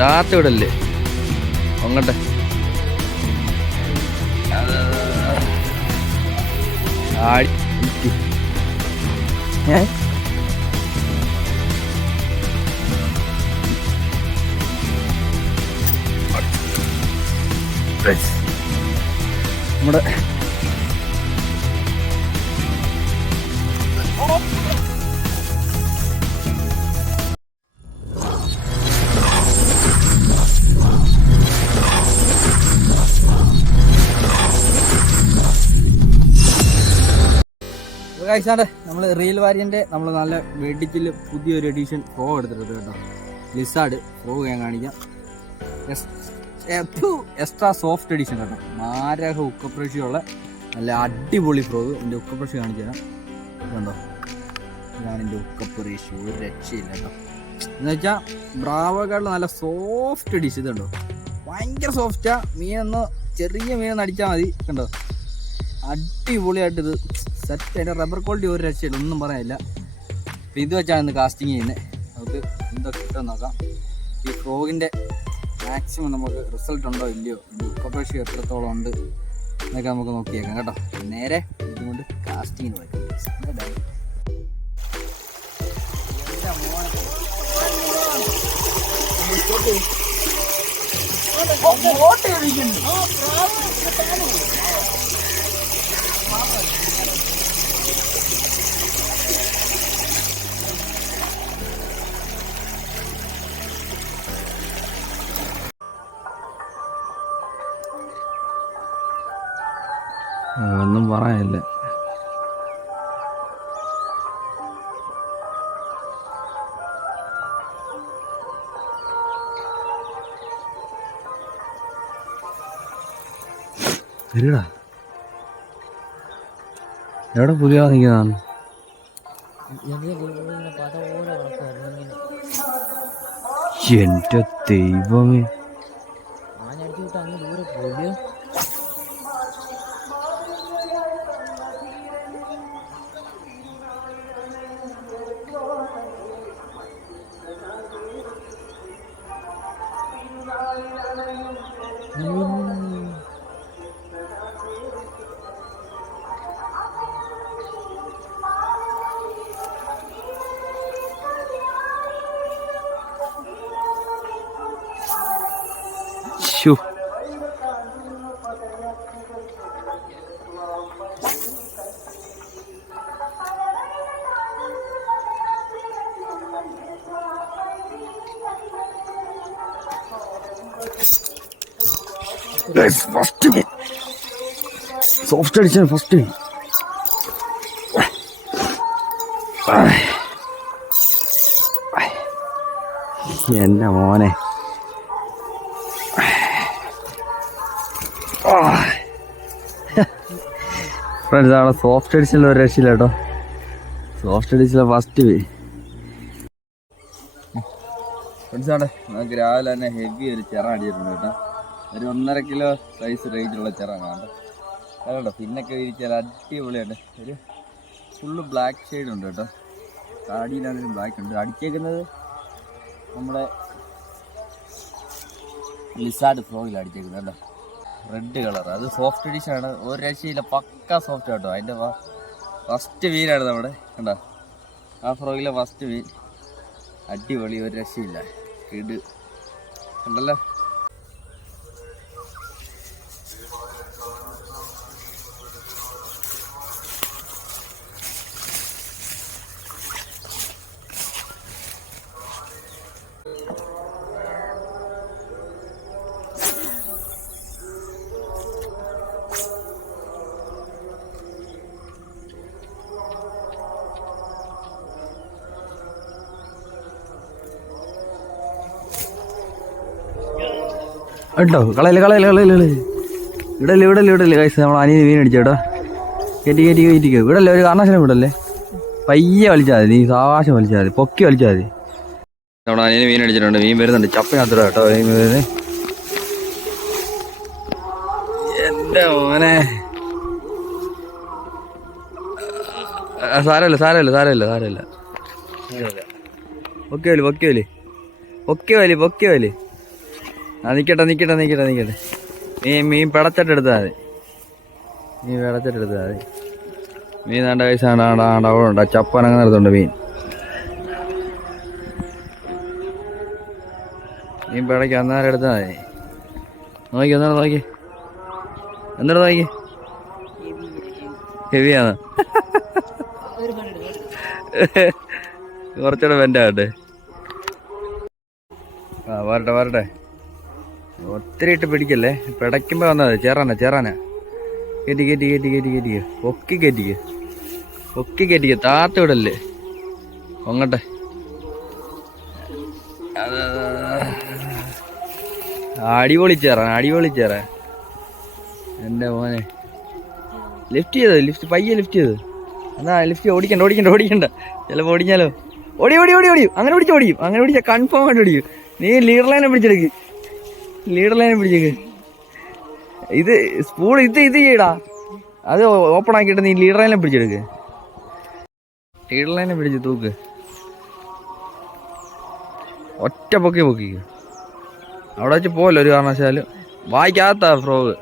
രാത്രി വിടല്ലേ അങ്ങട്ടെ ആടി നമ്മുടെ കഴിച്ചാണ്ട് നമ്മൾ റിയൽ വാരിയൻ്റെ നമ്മൾ നല്ല വെടിച്ചിൽ പുതിയൊരു എഡീഷൻ പ്രോ എടുത്തിട്ടുണ്ട് കേട്ടോ. ലിസാർഡ് പ്രോ ഞാൻ കാണിക്കാം. എക്സ്ട്രാ സോഫ്റ്റ് എഡീഷൻ കേട്ടോ. മാരക ഉക്കപ്രഷിയുള്ള നല്ല അടിപൊളി പ്രോ. എൻ്റെ ഉക്കപ്രഷി കാണിച്ചു തരാം. കണ്ടോ, ഇതാണ് എൻ്റെ ഉക്കപ്രഷി. ഒരു രക്ഷയില്ല കേട്ടോ. എന്ന് വെച്ചാൽ ബ്രാവോക്കാട്ടിൽ നല്ല സോഫ്റ്റ് എഡീഷൻ. ഇതുണ്ടോ, ഭയങ്കര സോഫ്റ്റാ. മീനൊന്ന് ചെറിയ മീനൊന്ന് അടിച്ചാൽ മതി. കണ്ടോ, അടിപൊളിയായിട്ട് ഇത് സെറ്റ്. അതിൻ്റെ റബ്ബർ ക്വാളിറ്റി ഒരു രക്ഷയില്ല, ഒന്നും പറയാനില്ല. അപ്പോൾ ഇത് വെച്ചാണ് ഇന്ന് കാസ്റ്റിങ് ചെയ്യുന്നത്. നമുക്ക് എന്തൊക്കെ കിട്ടുമെന്ന് നോക്കാം. ഈ ഫ്രോഗിൻ്റെ മാക്സിമം നമുക്ക് റിസൾട്ട് ഉണ്ടോ ഇല്ലയോ, ഉക്കപ്രഷി എത്രത്തോളം ഉണ്ട് എന്നൊക്കെ നമുക്ക് നോക്കിയേക്കാം കേട്ടോ. നേരെ ഇതുകൊണ്ട് കാസ്റ്റിങ്ങിന് പോയി. ഒന്നും പറയാനില്ല. എവിടെ പുതിയ നിൽക്കുന്നതാണ്? എന്റെ ദൈവമേ, ഫസ്റ്റ് സോഫ്റ്റ് അടിച്ചാൽ ഫസ്റ്റ്. എൻ്റെ മോനെ, ഫ്രണ്ട്സ് അവിടെ സോഫ്റ്റ് അടിച്ചില്ല ഒരു രക്ഷയില്ല കേട്ടോ. സോഫ്റ്റ് അടിച്ചില്ല ഫസ്റ്റ് പോയി. ഫ്രണ്ട്സ് അവിടെ നമുക്ക് രാവിലെ തന്നെ ഹെവി ഒരു ചിറ അടിച്ചിട്ടുണ്ട് കേട്ടോ. ഒരു 1.5 കിലോ സൈസ് റേഞ്ചിലുള്ള ചിറങ്ങാണ്ട് കേട്ടോ. പിന്നൊക്കെ വിരിച്ചാൽ അടിപൊളിയാണ്. ഒരു ഫുള്ള് ബ്ലാക്ക് ഷെയ്ഡ് ഉണ്ട് കേട്ടോ. താടിയിലാണെങ്കിലും ബ്ലാക്ക് ഉണ്ട്. അടിച്ചേക്കുന്നത് നമ്മുടെ ലിസാർഡ് ഫ്രോയിൽ അടിച്ചേക്കുന്നത് കേട്ടോ. റെഡ് കളർ, അത് സോഫ്റ്റ് എഡിഷനാണ്. ഒരു രക്ഷയില്ല, പക്ക സോഫ്റ്റ് കേട്ടോ. അതിൻ്റെ ഫസ്റ്റ് വീനാണ് നമ്മുടെ കണ്ടോ. ആ ഫ്രോയിലെ ഫസ്റ്റ് വീൻ അടിപൊളി, ഒരു രക്ഷയില്ല. കിട് കണ്ടല്ലോ. കേട്ടോ, കളയില്ല ഇവിടല്ലേ കൈസ്. നമ്മൾ അനിയന് മീൻ അടിച്ചേട്ടോ. കയറ്റിക്കോ. ഇവിടല്ലേ ഒരു കാരണവശാലും ഇവിടല്ലേ. പയ്യെ വലിച്ചാൽ മതി, നീ സാവകാശം വലിച്ചാൽ മതി, പൊക്കി വലിച്ചാൽ മതി. നമ്മൾ അനിയന് മീൻ അടിച്ചിട്ടുണ്ട്. മീൻ വരുന്നുണ്ട് ചപ്പിനകത്തോടെ കേട്ടോ. എൻ്റെ മോനെ, സാരമില്ല. പൊക്കി വലി പൊക്കി വലി. ആ നിക്കട്ടെ. മീൻ പിടച്ചിട്ടെടുത്താൽ മതി. മീൻ വേണ്ട വയസ്സാണ് അവിടെ ഉണ്ട്. ചപ്പനങ്ങനെ നടത്തുണ്ട് മീൻ പിടയ്ക്ക് അന്നേരം എടുത്താൽ മതി. നോക്കി ഹെവിയാണ്. കുറച്ചുകൂടെ വെൻ്റാകട്ടെ. വരട്ടെ. ഒത്തിരി ഇട്ട് പിടിക്കല്ലേ. പിടയ്ക്കുമ്പോ വന്നത് ചേറാന കയറ്റി പൊക്കി കയറ്റിക്ക് താത്ത് വിടല്ലേ. പൊങ്ങട്ടെ. അടിപൊളി ചേറാൻ എൻ്റെ മോനെ. ലിഫ്റ്റ് ചെയ്ത് എന്നാ ലിഫ്റ്റ് ഓടിക്കണ്ട. ചിലപ്പോൾ ഓടിഞ്ഞാലോ. ഓടി അങ്ങനെ പിടിച്ച കൺഫേം ആയിട്ട് ഓടിക്കും. നീ ലീഡർ ലൈനെ പിടിച്ചെടുക്ക്. ഇത് സ്പൂൺ ഇത് ചെയ്യടാ. അത് ഓപ്പൺ ആക്കിയിട്ട് നീ ലീഡർ ലൈനെ പിടിച്ചെടുക്ക്. പിടിച്ച് തൂക്ക്. ഒറ്റ പൊക്കിക്ക്. അവിടെ വെച്ച് പോലോ ഒരു കാരണവശാലും. വായിക്കാത്ത ഫ്രോഗ്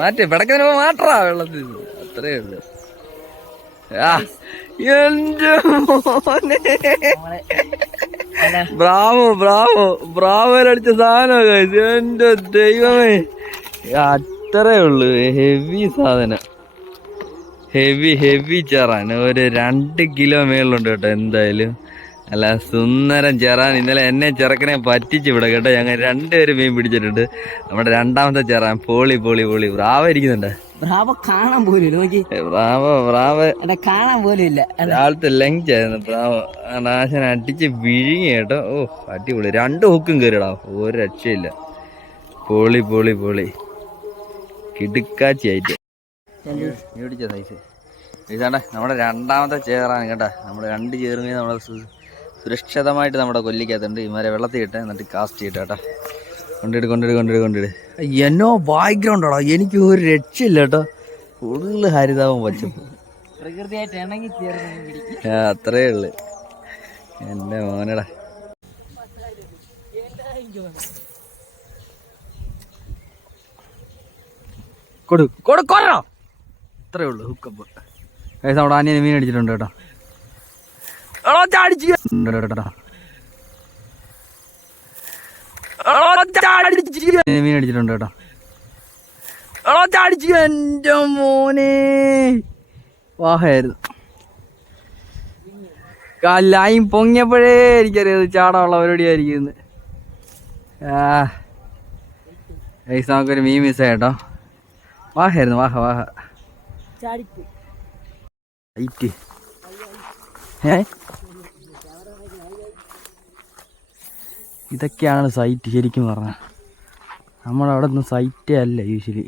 മാറ്റി പിടക്കുന്നതിന് മാറ്റാ വെള്ളത്തിൽ. അത്രേ ഉള്ളു. എന്റെ മോനെ ബ്രാവോലടിച്ച സാധനം. എന്റെ ദൈവമേ, അത്രേ ഉള്ളു. ഹെവി സാധനം. ഹെവി ചെറാൻ. ഒരു 2 കിലോ മേളിലുണ്ട് കേട്ടോ എന്തായാലും. അല്ല സുന്ദരം ചെറാൻ. ഇന്നലെ എന്നെ ചെറുക്കനെ പറ്റിച്ചു വിടാം കേട്ടോ. ഞങ്ങൾ 2 പേര് മീൻ പിടിച്ചിട്ടുണ്ട്. നമ്മുടെ 2ാമത്തെ ചെറാൻ. പൊളി. ബ്രാവ ഇരിക്കുന്നുണ്ട്. കാണാൻ പോലും ഇല്ല. രാവിലത്തെ ലഞ്ച് ആയിരുന്നു ബ്രാവ. നാശന അടിച്ച് വിഴുങ്ങി കേട്ടോ. ഓ അടിപൊളി. 2 ഹുക്കും കയറിടാ. ഒരു രക്ഷയില്ല. പൊളി കിടുക്കാച്ചിയായിട്ട് പിടിച്ച സൈസ് ഇതാണ്ട് നമ്മുടെ 2ാമത്തെ ചേറാണ് കേട്ടാ. നമ്മൾ 2 ചേറുമീൻ നമ്മളെ സുരക്ഷിതമായിട്ട് നമ്മുടെ കൊല്ലിക്കകത്തുണ്ട്. ഇമാരെ വെള്ളത്തിൽ ഇട്ട് എന്നിട്ട് കാസ്റ്റ് ചെയ്തിട്ട് കേട്ടാ. കൊണ്ടിട്. എന്നോ ബാക്ക്ഗ്രൗണ്ടാടാ. എനിക്ക് ഒരു രക്ഷയില്ല കേട്ടോ. ഫുള്ള് ഹരിതാപം പച്ചപ്പ്. അത്രേ ഉള്ളു. എന്റെ മോനടാ. കൊടുക്കോ. അത്രേ ഉള്ളു ഹുക്കപ്പ്. നമ്മുടെ അനിയന് മീൻ അടിച്ചിട്ടുണ്ട് കേട്ടോ. മീൻ അടിച്ചിട്ടുണ്ട് കേട്ടോ. എന്റെ മോനെ വാഹയായിരുന്നു. ലൈൻ പൊങ്ങിയപ്പോഴേ എനിക്കറിയാം ചാടാനുള്ള പരിപാടിയായിരിക്കും. നമുക്കൊരു മീൻ മിസ്സായി കേട്ടോ. വാഹയായിരുന്നു. വാഹ ഇതൊക്കെയാണ് സൈറ്റ് ശരിക്കും പറഞ്ഞാൽ. നമ്മളവിടെ ഒന്നും സൈറ്റേ അല്ല യൂഷ്വലി.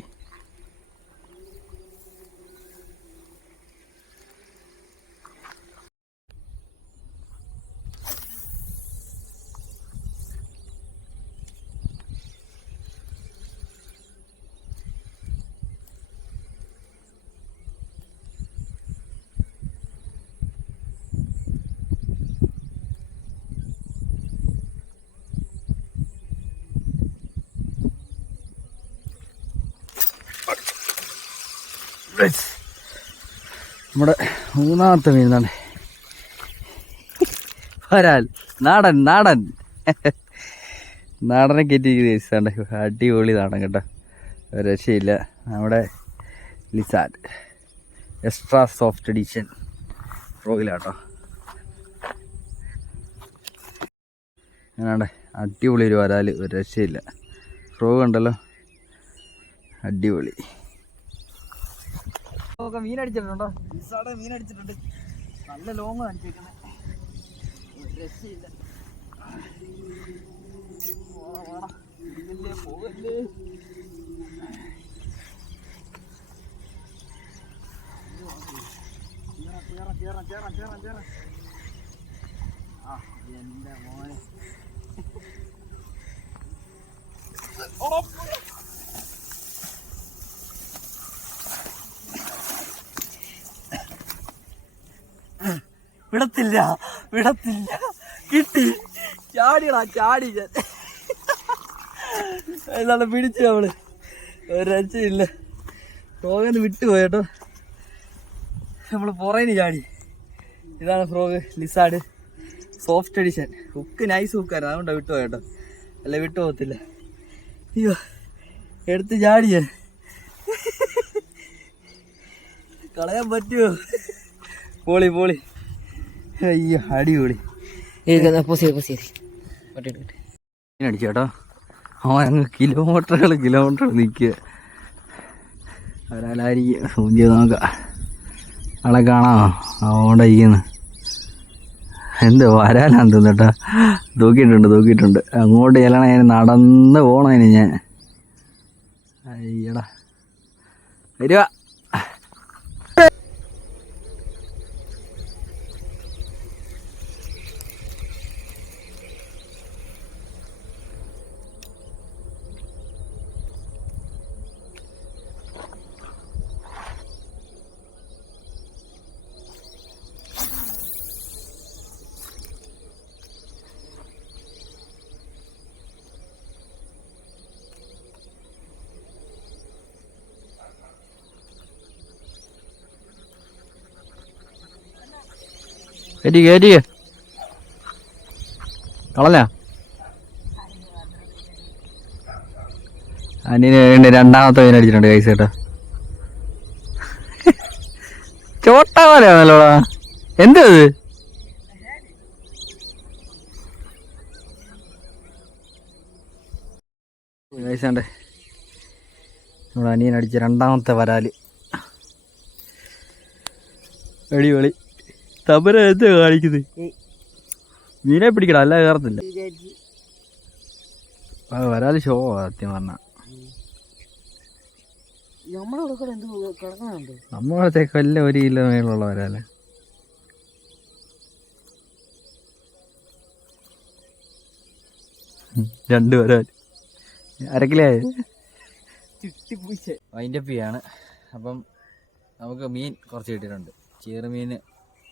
നമ്മുടെ 3ാമത്തെ മീനാണ് വരാൽ. നാടനെ കയറ്റിണ്ട്. അടിപൊളി നാടൻ കേട്ടോ. രക്ഷയില്ല. നമ്മുടെ ലിസാർഡ് എക്സ്ട്രാ സോഫ്റ്റ് എഡിഷൻ ഫ്രോഗിലാട്ടോ. അങ്ങനാണ്ട് അടിപൊളി ഒരു വരാൽ. ഒരു രക്ഷയില്ല. ഫ്രോഗ് ഉണ്ടല്ലോ അടിപൊളി. മീൻ അടിച്ചിട്ടുണ്ടോ? മീൻ അടിച്ചിട്ടുണ്ട്. നല്ല ലോങ് അടിച്ചേക്കുന്നത്. രക്ഷയില്ല. പോകല്ലേ. എന്റെ മോനെ വിടത്തില്ല വിടത്തില്ല. കിട്ടി, ചാടിയടാ, ചാടി ഞാൻ. എന്താണ് പിടിച്ചു നമ്മള്, ഒരു രക്ഷയില്ല. ഫ്രോഗിന് വിട്ടുപോയി കേട്ടോ, നമ്മള് പുറകിന് ചാടി. ഇതാണ് frog, lizard soft edition. Hook nice ഹുക്കായിരുന്നു, അതുകൊണ്ടാണ് വിട്ടുപോയി കേട്ടോ, അല്ല വിട്ടു പോകത്തില്ല. അയ്യോ, എടുത്ത് ചാടിയ കളയാൻ പറ്റുമോ? പോളി പോളി, അയ്യോ അടിപൊളി. അടിച്ചു കേട്ടോ, അവൻ അങ്ങ് കിലോമീറ്ററുകൾ നിൽക്കുക. അവരാലായിരിക്കും സൂം ചെയ്ത് നോക്കാം, ആളെ കാണാമോ? അതുകൊണ്ടിരിക്കുന്നു. എന്ത് വരാനാന്ന് തോന്നട്ടാ, തൂക്കിയിട്ടുണ്ട്. അങ്ങോട്ട് ചെല്ലണം, അതിന് നടന്ന് പോകണം. ഞാൻ അയ്യടാ വരുക. കയറ്റി കളഞ്ഞ അനിയന് രണ്ടാമത്തെ മീൻ അടിച്ചിട്ടുണ്ട് കൈസ് കേട്ടോ. ചോട്ട പോലെയാണല്ലോടാ, എന്തത്? കൈസാണ്ടേ നമ്മുടെ അനിയൻ അടിച്ച രണ്ടാമത്തെ വരാല്. അടിപൊളി. തമര എന്താ കാണിക്കുന്നത്? മീനെ പിടിക്കണം, അല്ല കയറത്തില്ല. വരാല് ഷോ സത്യം പറഞ്ഞ. നമ്മളത്തേക്ക് വല്ല 1 കിലോ മേലുള്ള വരാല്. രണ്ട് വരാല്, 1/2 കിലോ വൈൻഡപ്പ് ചെയ്യാണ്. അപ്പം നമുക്ക് മീൻ കുറച്ച് കിട്ടിയിട്ടുണ്ട്. ചെറുമീൻ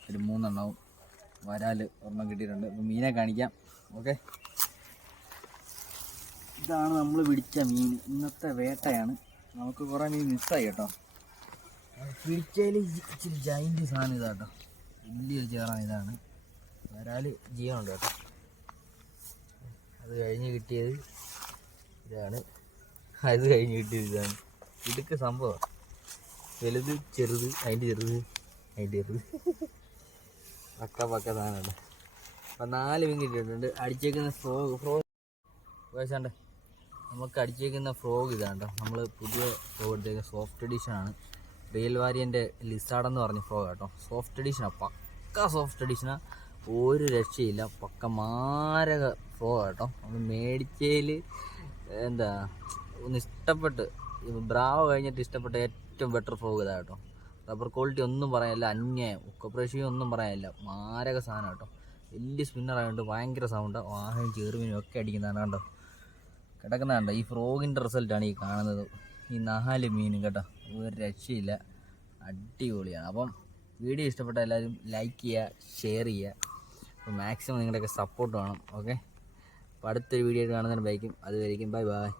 ഒരു 3 എണ്ണവും വരാല് 1 കിട്ടിയിട്ടുണ്ട്. അപ്പം മീനെ കാണിക്കാം. ഓക്കെ, ഇതാണ് നമ്മൾ പിടിച്ച മീൻ. ഇന്നത്തെ വേട്ടയാണ്. നമുക്ക് കുറേ മീൻ മിസ്സായി കേട്ടോ. പിടിച്ചതിൽ ഇച്ചിരി ജൈൻറ്റ് സാധനം ഇതാട്ടോ, വലിയൊരു ചേറാണ്. ഇതാണ് വരാല്, ജീവനുണ്ട് കേട്ടോ. അത് കഴിഞ്ഞ് കിട്ടിയത് ഇതാണ്, അത് കഴിഞ്ഞ് കിട്ടിയത് ഇതാണ്. ഇതൊക്കെ സംഭവം വലുത് ചെറുത്, അതിൻ്റെ ചെറുത് പക്ക സാധനമാണ്. അപ്പം 4 മീൻ കിട്ടിയിട്ടുണ്ട്. അടിച്ചേക്കുന്ന ഫ്രോഗ് വേണ്ട, നമുക്ക് അടിച്ചേക്കുന്ന ഫ്രോഗ് ഇതാണ്ടോ. നമ്മൾ പുതിയ ഫ്രോഗ് എടുത്തേക്കുന്ന സോഫ്റ്റ് എഡിഷനാണ്. റിയൽ വാരിയൻ്റെ ലിസാർഡ് എന്ന് പറഞ്ഞ ഫ്രോഗ് കേട്ടോ. സോഫ്റ്റ് എഡിഷനാണ്, പക്ക സോഫ്റ്റ് എഡിഷനാണ്, ഒരു രക്ഷയില്ല. പക്ക മാരക ഫ്രോഗ് കേട്ടോ. നമ്മൾ മേടിച്ചതിൽ എന്താ ഒന്ന് ഇഷ്ടപ്പെട്ട്, ബ്രാവോ കഴിഞ്ഞിട്ട് ഇഷ്ടപ്പെട്ട ഏറ്റവും ബെറ്റർ ഫ്രോഗ് ഇതാ കേട്ടോ. റബ്ബർ ക്വാളിറ്റി ഒന്നും പറയാനില്ല, അന്യായം. ഉക്കപ്രേഷ്യം ഒന്നും പറയാനില്ല, മാരക സാധനം കേട്ടോ. വലിയ സ്പിന്നറായതുകൊണ്ട് ഭയങ്കര സൗണ്ടാണ്. വാഹനം ചെറുമീനും ഒക്കെ അടിക്കുന്നതാണ് കണ്ടോ, കിടക്കുന്നതാണ്ടോ. ഈ ഫ്രോഗിൻ്റെ റിസൾട്ടാണ് ഈ കാണുന്നത്. ഈ 4 മീനും കേട്ടോ, ഒരു രക്ഷയില്ല, അടിപൊളിയാണ്. അപ്പം വീഡിയോ ഇഷ്ടപ്പെട്ട എല്ലാവരും ലൈക്ക് ചെയ്യുക, ഷെയർ ചെയ്യുക. അപ്പോൾ മാക്സിമം നിങ്ങളുടെയൊക്കെ സപ്പോർട്ട് വേണം. ഓക്കെ, അപ്പോൾ അടുത്തൊരു വീഡിയോ ആയിട്ട് കാണുന്നതിന് ബൈക്കും. അതുവരെയും ബൈ ബൈ.